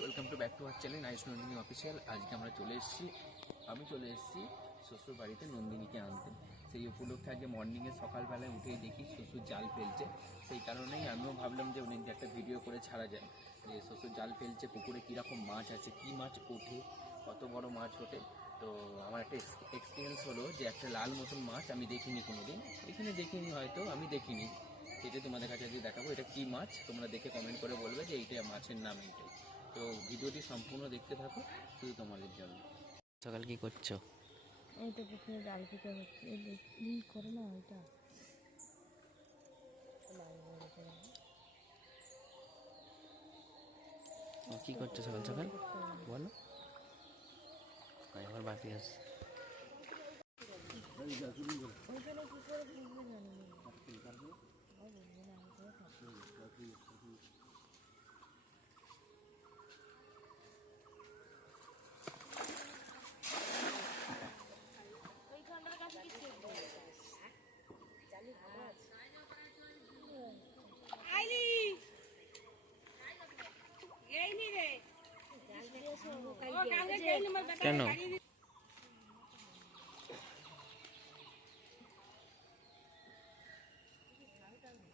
Welcome to back to our channel nice Nandini official. আজকে আমি চলে এসেছি শ্বশুর বাড়িতে নন্দিনীকে আনতে। সেই উপলক্ষে আজকে মর্নিংয়ে সকালবেলায় উঠেই দেখি শ্বশুর জাল ফেলছে। সেই কারণেই আমিও ভাবলাম যে উনি একটা ভিডিও করে ছাড়া যায় যে শ্বশুর জাল ফেলছে, পুকুরে কীরকম মাছ আছে, কী মাছ ওঠে, কত বড় মাছ ওঠে। তো আমার একটা এক্সপিরিয়েন্স হলো যে একটা লাল মতন মাছ আমি দেখিনি কোনোদিন, এখানে দেখিনি, হয়তো আমি দেখিনি, সেটা তোমাদের কাছে আজকে দেখাবো। এটা কী মাছ তোমরা দেখে কমেন্ট করে বলবে যে এইটা মাছের নাম এইটাই। তো ভিডিওটি সম্পূর্ণ দেখতে থাকো শুধু তোমাদের জন্য। সকাল কি করছো? এই তো পুকুরে জাল ফেলতে হচ্ছে, এই করে না ওইটা কি করছো সকাল সকাল বলো? আমার বাকি আছে। কেন?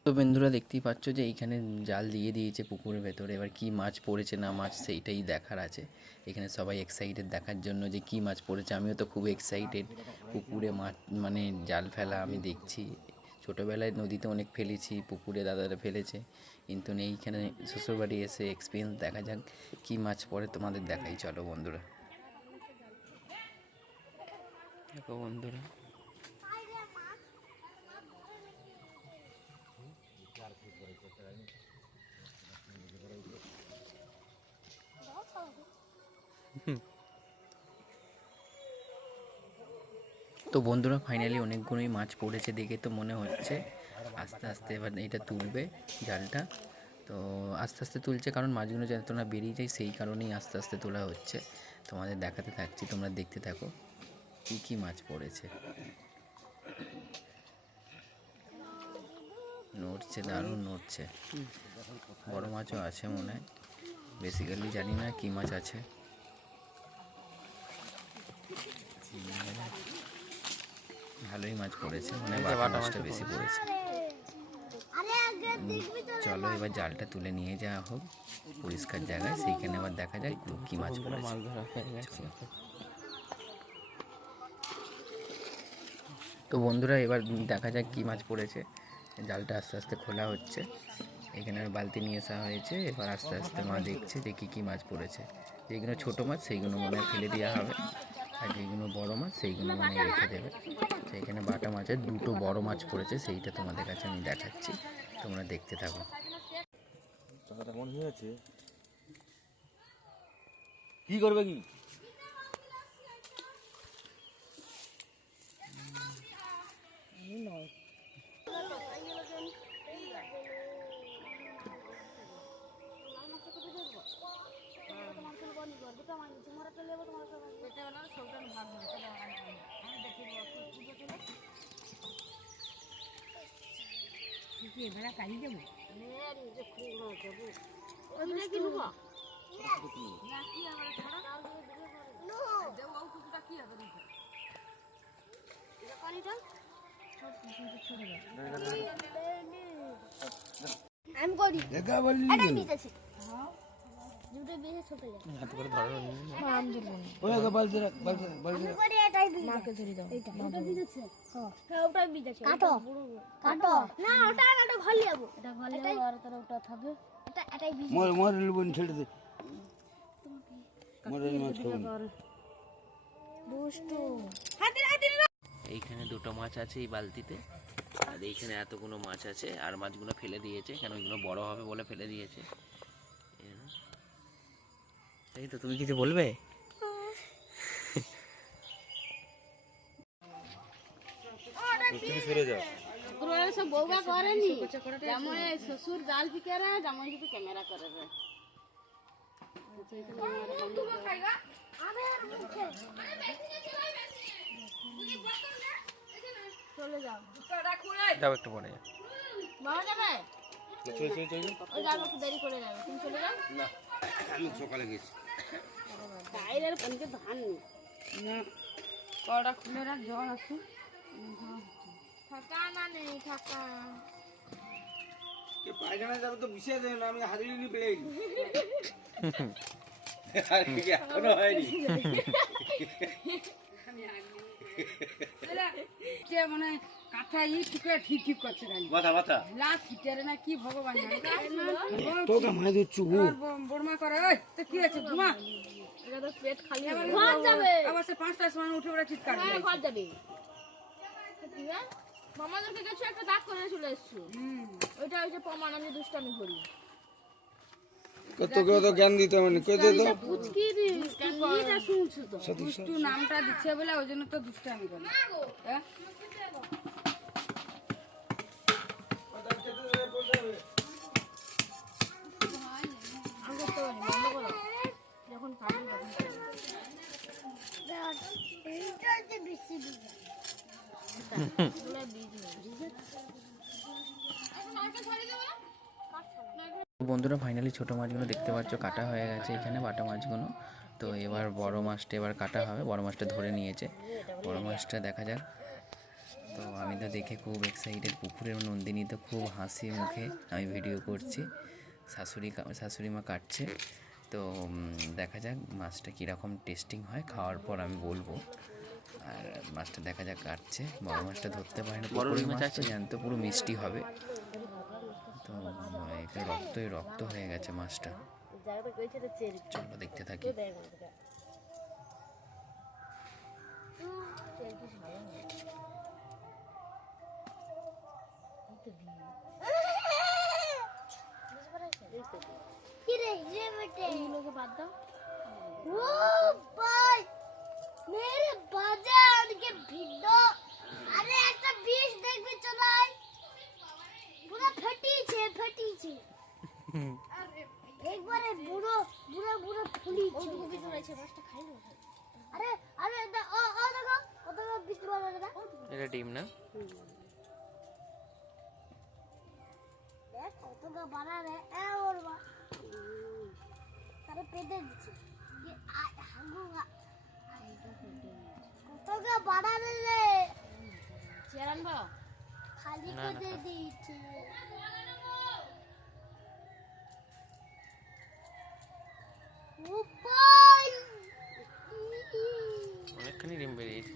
তো বন্ধুরা দেখতেই পাচ্ছ যে এইখানে জাল দিয়ে দিয়েছে পুকুরের ভেতরে। এবার কি মাছ পড়েছে না মাছ সেইটাই দেখার আছে। এখানে সবাই এক্সাইটেড দেখার জন্য যে কি মাছ পড়েছে। আমিও তো খুব এক্সাইটেড। পুকুরে মাছ মানে জাল ফেলা আমি দেখছি, ছোটোবেলায় নদীতে অনেক ফেলেছি, পুকুরে দাদারা ফেলেছে, কিন্তু এইখানে শ্বশুরবাড়ি এসে এক্সপিরিয়েন্স দেখা যাক কি মাছ পড়ে। তোমাদের দেখাই, চলো বন্ধুরা। দেখো বন্ধুরা, তো বন্ধুরা ফাইনালি অনেকগুলোই মাছ পড়েছে দেখে তো মনে হচ্ছে আস্তে আস্তে এবার এটা তুলবে জালটা। তো আস্তে আস্তে তুলছে কারণ মাছগুলো যাতে না বেরিয়ে যায়, সেই কারণেই আস্তে আস্তে তোলা হচ্ছে। তোমাদের দেখাতে থাকছি, তোমরা দেখতে থাকো কী কী মাছ পড়েছে। নড়ছে, দারুণ নড়ছে। বড় মাছও আছে মনে হয়, বেসিক্যালি জানি না কী মাছ আছে। ভালোই মাছ পড়েছে, মানে বাটা মাছটা বেশি পড়েছে। চলো এবার জালটা তুলে নিয়ে যাওয়া হোক পরিষ্কার জায়গায়, সেইখানে আবার দেখা যায় কী মাছ পড়েছে। তো বন্ধুরা এবার দেখা যাক কী মাছ পড়েছে। জালটা আস্তে আস্তে খোলা হচ্ছে, এখানে বালতি নিয়ে আসা হয়েছে। এবার আস্তে আস্তে মা দেখছে যে কী মাছ পড়েছে। যেগুলো ছোটো মাছ সেইগুলো মনে হয় ফেলে দেওয়া হবে, আর যেগুলো বড়ো মাছ সেইগুলো মনে হয় রেখে দেবে। সেইখানে বাটা মাছের দুটো বড় মাছ পড়েছে, সেইটা তোমাদের কাছে আমি দেখাচ্ছি, তোমরা দেখতে থাকো। কি করবে কি? আমি করি দেখা বললি এটা বিতেছি দুটো বিয়ে ছোট যায় হাত করে ধরো না, আমি ধরবো না। ওই আগে বালতি রাখ, বালতি আমি করি এটাই বিয়ে মাকে ধরে দাও। এইটা ওটা বিতেছে। হ্যাঁ হ্যাঁ ওটাই বিতেছে। কাটো কাটো না, ওটা কাটো ঘলে যাবো, এটা ঘলে যাবো আর তোর ওটা থাকবে। এটাই বিয়ে মোর মোর লবণ ছেড়ে দে। মোর মাছ খাবো দুষ্টু। এইখানে দুটো মাছ আছে এই বালতিতে, আর এইখানে এতগুলো মাছ আছে, আর মাছগুলো ফেলে দিয়েছে কেন, ওইগুলো বড় হবে বলে ফেলে দিয়েছে। এই তো, তুমি কিছু বলবে? তুমি সরে যাও। সব বউবা করেনি, জামাই শ্বশুর জাল ফিকে রে, জামাই যদি ক্যামেরা করে রে। চলে যাও, যাও একটু পরে। বাবা যাবে, চল চল চল, ওই যাবো, একটু দেরি করে যাবে, তুমি চলে যাও। না আমি সকালে গেছি। টাইরের পানিতে ধান নেই না কড়া খুলে রাখ, জল আছে। থাকা না নেই থাকা পায়খানা যাবে তো বিষয় দেবে না, আমি হারিয়ে নিয়ে বেড়ে এখনো হয়নি। কে মানে কাঁথা ই টুকে ঠিক ঠিক করছে খালি মাথা মাথা লাশ ফিটারে না কি ভগবান জানে। তোকে মাই দিচ্ছু বড়মা করে ওই তো কি আছে ঘুমা। এটা তো পেট খালি এবার ঘর যাবে আবার সে 5টার সময় উঠে ওরা চিৎকার হ্যাঁ করে। ঘর যাবে মামাদেরকে কিছু একটা দাগ করে চলে এসছো ওইটা ওই যে প্রমাণ আমি দুষ্টামি করি তোকে তো জ্ঞান দিতে হবে না, কই দে তো। পুচকি এটা শুনছো তো দুষ্টু নামটা দিচ্ছে বলে ওই জন্য তো দুষ্টামি করে। হ্যাঁ আমি করতে পারি বন্ধ করো যখন পাবো তখন করো। এগুলো বীজ নেই। তো বন্ধুরা ফাইনালি ছোটো মাছগুলো দেখতে পাচ্ছ কাটা হয়ে গেছে এখানে, বাটা মাছগুলো। তো এবার বড় মাছটা এবার কাটা হবে, বড় মাছটা ধরে নিয়েছে, বড় মাছটা দেখা যাক। তো আমি তো দেখে খুব এক্সাইটেড, পুকুরের নন্দিনী তো খুব হাসি মুখে আমি ভিডিও করছি, শাশুড়ি মা কাটছে। তো দেখা যাক মাছটা কীরকম টেস্টিং হয়, খাওয়ার পর আমি বলবো। আর মাছটা দেখা যাক কাটছে, বড় মাছটা ধরতে পারে না, পুকুরের মাছ তো জানতো পুরো মিষ্টি হবে। তো এটা রক্ত হয়ে গেছে মাছটা। চলো দেখতে থাকি। एগুলোকে বাদ দাও ও ভাই मेरे बाजार के भिड्डो अरे একটা বিষ দেখবি চলাই পুরো ফেটিছে একবারে বুড়ো ফুলিছে ওদিকে চলেছে মাছটা খাইলো আরে ও দেখো কত বিষ বড় দাদা এটা ডিম না, দেখ কত গা বাড়া রে এ ওরবা তারে পেটে দিচ্ছে যে হাগুগা কত গা বাড়া রে চেরান বড় খালি করে দিয়েছে উপাই অনেকখানি ডিম বেরিয়েছে।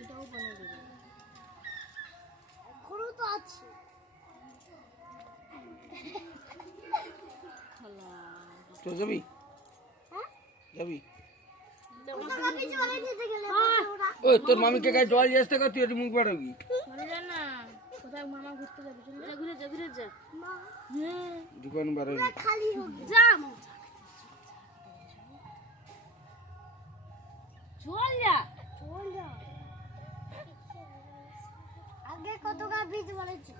এটাও বানিয়ে দেবে এখনো তো আছে তো যাবি হ্যাঁ যাবি তোমরা কিছু বলে দিতে গেলে ওই তোর মামিকে গায়ে জল জিজ্ঞেস থেকে তুই মুখ বাড়াবি। চলে যা না কোথায় মামা ঘুরতে যাবে চলে যা ঘুরে যা মা দোকান বাড়াবি খালি হোক যা মা চল যা আগে কত গা বীজ বলেছি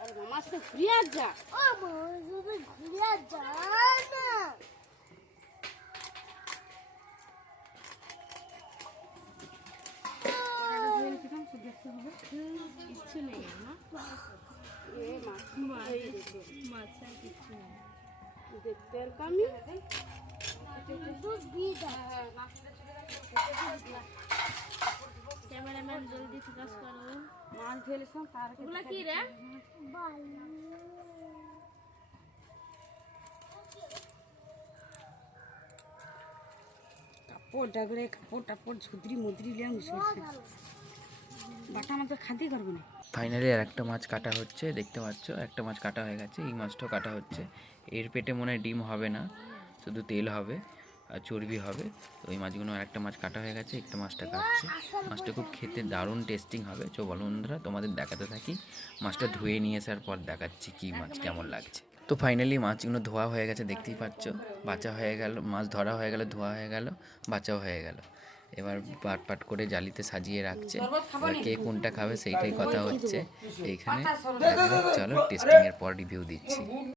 আর মামা সাথে ঘুরিয়ে যা। ও মা তুমি ঘুরে যা না কিচ্ছু নেই দেখতে আমি ক্যামেরাম্যান জলদি ফোকাস করো মাছ ঢেলেছিলাম তার ওগুলা কি রে কাপড় ঝুদরি মুদ্রি লিয়ে বাটা মাছ খাতি করবো না। ফাইনালি আর একটা মাছ কাটা হচ্ছে, দেখতে পাচ্ছ একটা মাছ কাটা হয়ে গেছে, এই মাছটাও কাটা হচ্ছে। এর পেটে মনে হয় ডিম হবে না, শুধু তেল হবে আর চর্বি হবে। তো ওই মাছগুলো আর একটা মাছ কাটা হয়ে গেছে, একটা মাছটা কাটছে। মাছটা খুব খেতে দারুণ টেস্টিং হবে। চো বলো বন্ধুরা তোমাদের দেখাতে থাকি, মাছটা ধুয়ে নিয়ে আসার পর দেখাচ্ছি কি মাছ কেমন লাগছে। তো ফাইনালি মাছগুলো ধোয়া হয়ে গেছে, দেখতেই পাচ্ছ, বাঁচা হয়ে গেল, মাছ ধরা হয়ে গেল, ধোয়া হয়ে গেল, বাঁচাও হয়ে গেল। এবার পাট করে জালিতে সাজিয়ে রাখছে, এবার কে কোনটা খাবে সেইটাই কথা হচ্ছে এইখানে। চলো টেস্টিংয়ের পর রিভিউ দিচ্ছি।